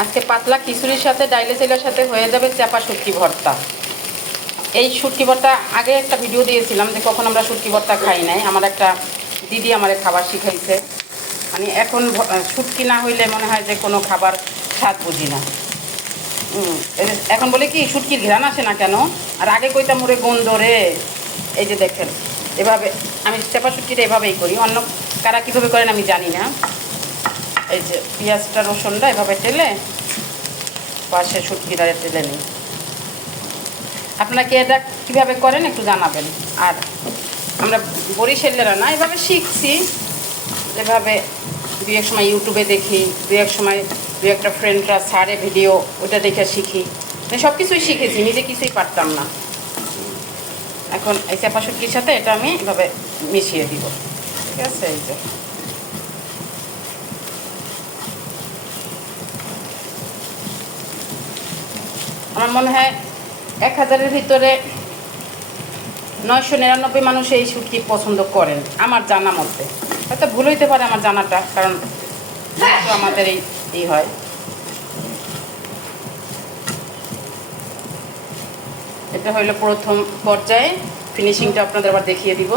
আজকে পাতলা খিচুড়ির সাথে ডাইলে চালের সাথে হয়ে যাবে চাপা শুটকি ভর্তা। এই শুটকি ভর্তা আগে একটা ভিডিও দিয়েছিলাম যে কখন আমরা শুটকি ভর্তা খাই নাই। আমার একটা দিদি আমারে খাবার শিখাইছে। মানে এখন শুটকি না হইলে মনে হয় যে কোনো খাবার স্বাদ বুঝি না। এখন বলে কি শুটকির ঘ্রাণ আসে না কেন, আর আগে কইতাম ওরে গন্ধ রে। এই যে দেখেন এভাবে আমি চাপা শুটকিটা এভাবেই করি, অন্য কারা কীভাবে করেন আমি জানি না। এই যে পেঁয়াজটা রসুনটা এভাবে টেলে পাশে শুটকিটা টেলে নিই। আপনারা কি এটা কীভাবে করেন একটু জানাবেন। আর আমরা বরিশালেরা না এভাবে শিখছি, এভাবে দু এক সময় ইউটিউবে দেখি, দু এক সময় দু একটা ফ্রেন্ডরা ছাড়ে ভিডিও, ওটা দেখে শিখি। সব কিছুই শিখেছি, নিজে কিছুই পারতাম না। এখন এই চাপা শুটকির সাথে এটা আমি এভাবে মিশিয়ে দিব, ঠিক আছে। এই যে আমার মনে হয় 1000-এর ভিতরে 999 মানুষ এই শুটকি পছন্দ করেন আমার জানা মতে। হয়তো ভুল হইতে পারে আমার জানাটা, কারণ আমাদের এই হয়। এটা হইলো প্রথম পর্যায়ে, ফিনিশিংটা আপনাদের আবার দেখিয়ে দিব।